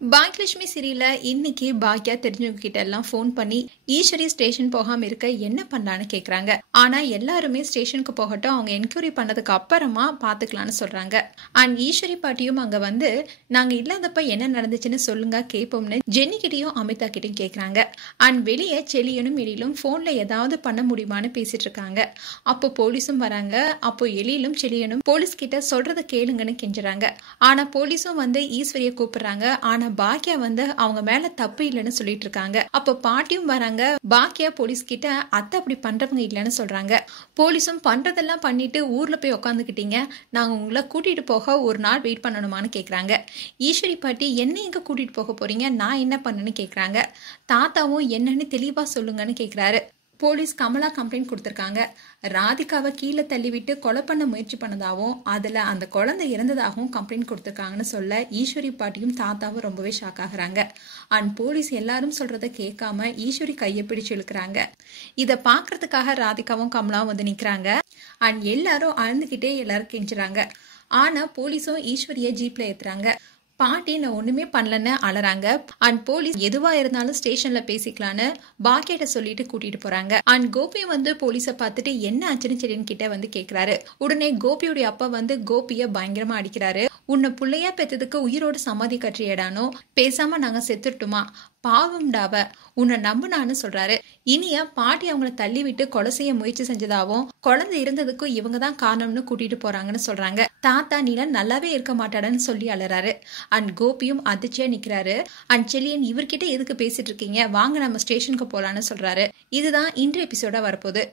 பாக்யலட்சுமி சீரியல்ல இன்னைக்கு பாக்யா தெரிஞ்சவங்க கிட்ட எல்லாம் போன் பண்ணி ஈஸ்வரி ஸ்டேஷன் போகாம இருக்க என்ன பண்ணலான்னு கேக்குறாங்க. ஆனா எல்லாருமே ஸ்டேஷனுக்கு போகட்டும், அவங்க என்கொயரி பண்ணதுக்கு அப்புறமா பாத்துக்கலாம்னு சொல்றாங்க. அண்ட் ஈஸ்வரி பாட்டியும் அங்க வந்து நாங்க இல்லாதப்ப என்ன நடந்துச்சுன்னு சொல்லுங்க கேட்போம்னு ஜெனி கிட்டையும் அமிதா கிட்டையும் கேக்குறாங்க. அண்ட் வெளியே செலியனும் எழிலும் போன்ல ஏதாவது பண்ண முடியுமான்னு பேசிட்டு இருக்காங்க. அப்போ போலீஸும் வராங்க. அப்போ எழிலும் செலியனும் போலீஸ் கிட்ட சொல்றத கேளுங்கன்னு கெஞ்சுறாங்க. ஆனா போலீஸும் வந்து ஈஸ்வரியை கூப்பிடுறாங்க. ஆனா பாக்கியா வந்து அவங்க மேல தப்பு இல்லைன்னு சொல்லிட்டு இருக்காங்க. அப்ப பாட்டியும் வராங்க. பாக்கியா போலீஸ் கிட்ட அத்தை அப்படி பண்றவங்க இல்லைன்னு சொல்றாங்க. போலீஸும் பண்றதெல்லாம் பண்ணிட்டு ஊர்ல போய் உட்காந்துக்கிட்டீங்க, நாங்க உங்களை கூட்டிட்டு போக ஒரு நாள் வெயிட் பண்ணணுமான்னு கேக்குறாங்க. ஈஸ்வரி பாட்டி என்ன எங்க கூட்டிட்டு போக போறீங்க, நான் என்ன பண்ணேன்னு கேக்குறாங்க. தாத்தாவும் என்னன்னு தெளிவா சொல்லுங்கன்னு கேக்குறாரு. போலீஸ் கமலா கம்ப்ளைண்ட் கொடுத்திருக்காங்க. ராதிகாவை கீழே தள்ளிவிட்டு கொலை பண்ண முயற்சி பண்ணதாகவும் அதுல அந்த குழந்தை இறந்ததாகவும் கம்ப்ளைண்ட் கொடுத்திருக்காங்கன்னு சொல்ல ஈஸ்வரி பாட்டியும் தாத்தாவும் ரொம்பவே ஷாக் ஆகுறாங்க. அண்ட் போலீஸ் எல்லாரும் சொல்றத கேட்காம ஈஸ்வரி கையை பிடிச்சு இழுக்கிறாங்க. இத பாக்குறதுக்காக ராதிகாவும் கமலாவும் வந்து நிக்கிறாங்க. அண்ட் எல்லாரும் அழுந்துகிட்டே எல்லாரும் கெஞ்சுறாங்க. ஆனா போலீஸும் ஈஸ்வரிய ஜீப்ல ஏத்துறாங்க. பாட்டி நான் ஒண்ணுமே பண்ணலன்னு அலறாங்க. அண்ட் போலீஸ் எதுவா இருந்தாலும் ஸ்டேஷன்ல பேசிக்கலான்னு பாக்கியிட்ட சொல்லிட்டு கூட்டிட்டு போறாங்க. அண்ட் கோபி வந்து போலீஸ பார்த்துட்டு என்ன ஆச்சுன்னு செடின்னு கிட்ட வந்து கேக்குறாரு. உடனே கோபியுடைய அப்பா வந்து கோபிய பயங்கரமா அடிக்கிறாரு. உன்னை புள்ளையா பெத்ததுக்கு உயிரோடு சமாதி கற்றியடானோ, பேசாம நாங்க செத்துட்டுமா, பாவம்டாவ, உன்னை நம்புனான்னு சொல்றாரு. இனியா பாட்டி அவங்கள தள்ளி விட்டு கொலை செய்ய முயற்சி செஞ்சதாவும் குழந்தை இருந்ததுக்கும் இவங்க தான் காரணம்னு கூட்டிட்டு போறாங்கன்னு சொல்றாங்க. தாத்தா நீல நல்லாவே இருக்க மாட்டாடன்னு சொல்லி அலறாரு. அண்ட் கோபியும் அதிர்ச்சியா நிக்கிறாரு. அண்ட் செலியன் இவர்கிட்ட எதுக்கு பேசிட்டு இருக்கீங்க, வாங்க நம்ம ஸ்டேஷனுக்கு போலான்னு சொல்றாரு. இதுதான் இன்றைய எபிசோடா வரப்போகுது.